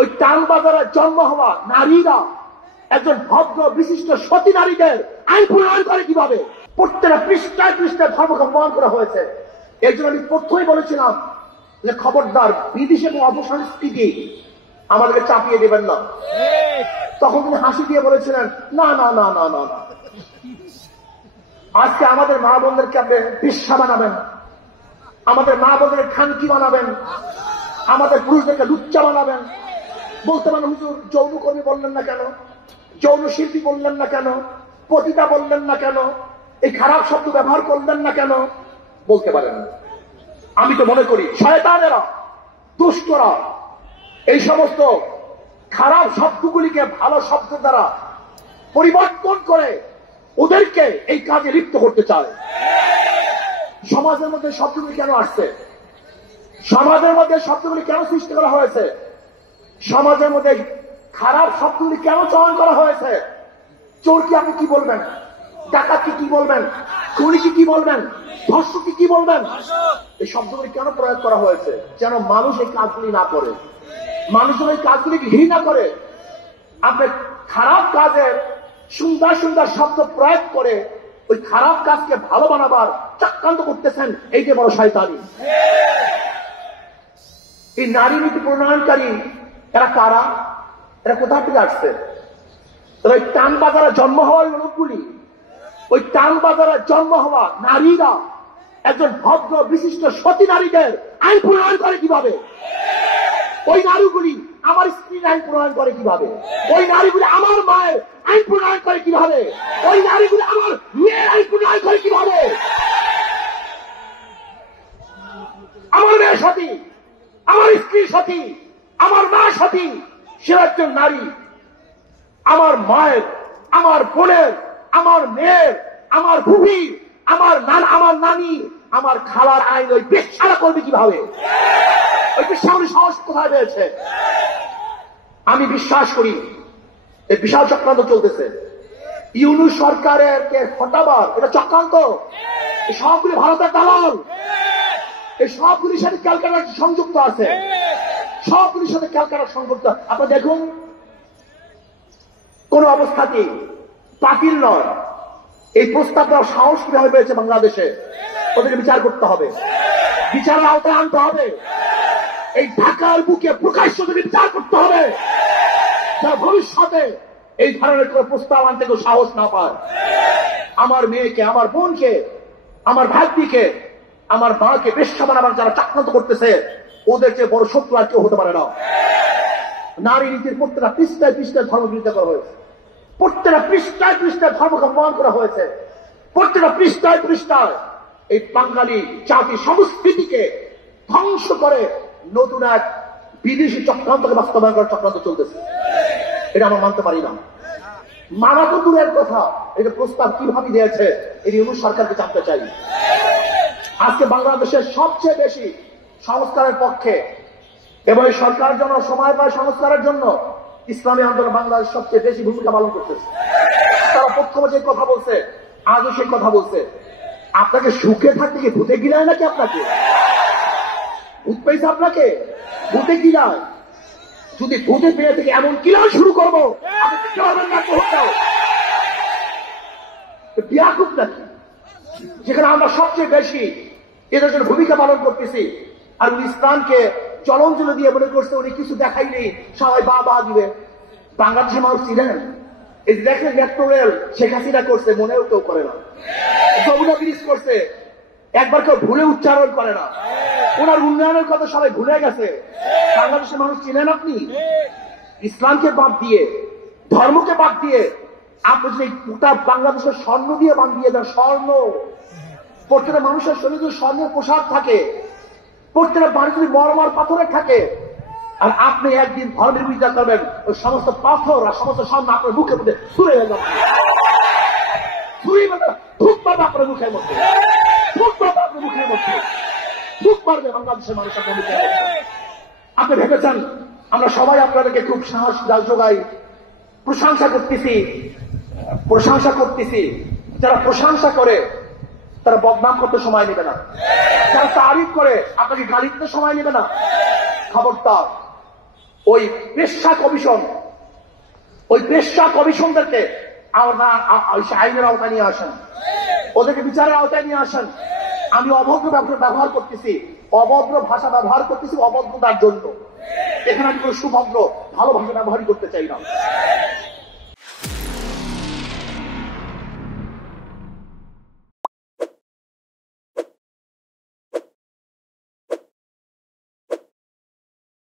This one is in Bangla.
ওই টান বাজারে জন্ম হওয়া নারীরা একজন ভদ্র বিশিষ্ট সতী নারীদের আইন প্রণয়ন করে কিভাবে? প্রত্যেকটা পৃষ্ঠায় পৃষ্ঠায় ধর্মকে অপমান করা হয়েছে। এই জন্য আমি প্রথমেই বলেছিলাম যে খবরদার বিদেশ এবং অপসংস্কৃতি আমাদেরকে চাপিয়ে দেবেন না। তখন তিনি হাসি দিয়ে বলেছিলেন না না না না না না, আজকে আমাদের মা বোনদেরকে আপনি বিশ্বা বানাবেন, আমাদের মা বোনদের খানকি বানাবেন, আমাদের পুরুষদেরকে লুচ্চা বানাবেন। বলতে পারেন হুজুর যৌনকর্মী বললেন না কেন, যৌন শিল্পী বললেন না কেন, পতিতা বললেন না কেন, এই খারাপ শব্দ ব্যবহার করলেন না কেন? বলতে পারেন। আমি তো মনে করি শয়তানেরা, দুষ্টরা এই সমস্ত খারাপ শব্দগুলিকে ভালো শব্দ দ্বারা পরিবর্তন করে ওদেরকে এই কাজে লিপ্ত করতে চায়। সমাজের মধ্যে শব্দগুলি কেন আসছে? সমাজের মধ্যে শব্দগুলি কেন সৃষ্টি করা হয়েছে? সমাজের মধ্যে খারাপ শব্দগুলি কেন চয়ন করা হয়েছে? চোরকে আপনি কি বলবেন? ডাকাতকে কি বলবেন? খুনিকে কি বলবেন? ধর্ষককে কি বলবেন? এই শব্দগুলি কেন প্রয়োগ করা হয়েছে? যেন মানুষ এই কাজগুলি না করে, মানুষ যেন এই কাজগুলিকে ঘৃণা করে। আপনি খারাপ কাজের সুন্দর সুন্দর শব্দ প্রয়োগ করে ওই খারাপ কাজকে ভালো বানাবার চক্রান্ত করতেছেন। এইটা বড় শয়তানি। এই নারী নীতি প্রণয়নকারী এরা কারা? এরা কোথা থেকে আসছে? ওই টান বাজারে জন্ম হওয়া লোকগুলি, ওই টান বাজারে জন্ম হওয়া নারীরা একজন ভদ্র বিশিষ্ট সতী নারীদের আইন প্রণয়ন করে কিভাবে? ওই নারীগুলি আমার স্ত্রীর আইন প্রণয়ন করে কিভাবে? ওই নারীগুলি আমার মায়ের আইন প্রণয়ন করে কিভাবে? ওই নারীগুলি আমার মেয়ের আইন প্রণয়ন করে কিভাবে? আমার মেয়ের সাথী, আমার স্ত্রীর সাথী, আমার মা সাথী, সে একজন নারী। আমার মায়ের, আমার বোনের, আমার মেয়ের, আমার ভুবির, আমার নানি, আমার খালার আইন ওই বেশ্যারা করবে কিভাবে? ওই বেশ্যাগুলি সাহস কোথায় পেয়েছে? আমি বিশ্বাস করি এই বিশাল চক্রান্ত চলতেছে। ইউনূস সরকারের হটাবার এটা চক্রান্ত। এই সবগুলি ভারতের দালাল, এই সবগুলির সাথে ক্যালকাটা সংযুক্ত আছে, সবগুলির সাথে ক্যালকাটা সংযুক্ত। আপনারা দেখুন, কোন অবস্থাতেই বাতিল নয়। এই প্রস্তাব দেওয়ার সাহস কিভাবে পেয়েছে বাংলাদেশে? ওদেরকে বিচার করতে হবে, বিচারের আওতায় আনতে হবে। এই ঢাকার বুকে প্রকাশ্য বিচার করতে হবে, যা ভবিষ্যতে এই ধরনের কোন প্রস্তাব আনতে কেউ সাহস না পায়। আমার মেয়েকে, আমার বোনকে, আমার ভাগ্নিকে, আমার মাকে বেশ্যা বানাবার যারা চক্রান্ত করতেছে, ওদের চেয়ে বড় শত্রু আর কেউ হতে পারে না। নারী নীতির প্রত্যেকটা পৃষ্ঠায় পৃষ্ঠায় ধর্ম বিরোধিতা করা হয়েছে, প্রত্যেকটা পৃষ্ঠায় পৃষ্ঠায় ধর্মকে অপমান করা হয়েছে, প্রত্যেকটা পৃষ্ঠায় পৃষ্ঠায় এই বাঙালি জাতি সংস্কৃতিকে ধ্বংস করে নতুন এক বিদেশি চক্রান্তকে বাস্তবায়ন করার চক্রান্ত চলতেছে। এটা আমরা মানতে পারি না। মানা তো দূরের কথা, এটা প্রস্তাব কিভাবে দিয়েছে এই ইউনূস সরকারকে জানতে চাই। আজকে বাংলাদেশের সবচেয়ে বেশি সংস্কারের পক্ষে এবং এই সরকার জন্য সময় পায় সংস্কারের জন্য ইসলামী আন্দোলন বাংলাদেশ সবচেয়ে বেশি ভূমিকা পালন করতেছে। তারা প্রথমে যে কথা বলছে, আজও সেই কথা বলছে। আপনাকে সুখে থাকতে কি ভূতে গিলায় নাকি? আপনাকে ভূত পেয়েছে? আপনাকে ভূতে গিলায়? যদি ভূতে পেয়ে থেকে এমন কিলা শুরু করবো, বিয়াকুব নাকি, যেখানে আমরা সবচেয়ে বেশি এদের জন্য ভূমিকা পালন করতেছি, আর উনি ইসলামকে চলঞ্চল দিয়ে মনে করছে উনি কিছু দেখাইনি সবাই বা দিবে। বাংলাদেশের মানুষ ছিলেন এই দেখেন মেট্রো রেল শেখ হাসিনা করছে, মনেও কেউ করে না। যমুনা ব্রিজ করছে, একবার কেউ ভুলে উচ্চারণ করে না। ওনার উন্নয়নের কথা সবাই ভুলে গেছে। বাংলাদেশের মানুষ ছিলেন আপনি ইসলামকে বাদ দিয়ে, ধর্মকে বাদ দিয়ে আপনি যদি গোটা বাংলাদেশের স্বর্ণ দিয়ে বাঁধিয়ে দেন, স্বর্ণ, প্রত্যেকটা মানুষের শরীরে যদি স্বর্ণের পোশাক থাকে, প্রত্যেকটা বাড়ি যদি মরমার পাথরের থাকে, আর আপনি একদিন ধর্মের বিরোধিতা করবেন, ওই সমস্ত পাথর আর সমস্ত স্বর্ণ আপনার মুখের মধ্যে ছুঁড়ে গেল, ধূপ পাবে আপনার মুখের মধ্যে, ধূপ পাবে আপনার মুখের মধ্যে, ধূপ পারবে বাংলাদেশের মানুষ আপনার মুখে। আপনি ভেবেছেন আমরা সবাই আপনাদেরকে খুব সাহস যোগাই, প্রশংসা করতেছি। যারা প্রশংসা করে তারা বদনাম করতে সময় নেবে না, যারা তারিফ করে আপনাকে গালি দিতে সময় নেবে না। খবরদার, ওই পেশা কমিশনদেরকে আইনের আওতায় নিয়ে আসেন, ওদেরকে বিচারের আওতায় নিয়ে আসেন। আমি অভদ্র ব্যবহার করতেছি, অভদ্র ভাষা ব্যবহার করতেছি অভদ্রতার জন্য। এখানে আমি কোনো সুভদ্র ভালো ভাষা ব্যবহারই করতে চাই না।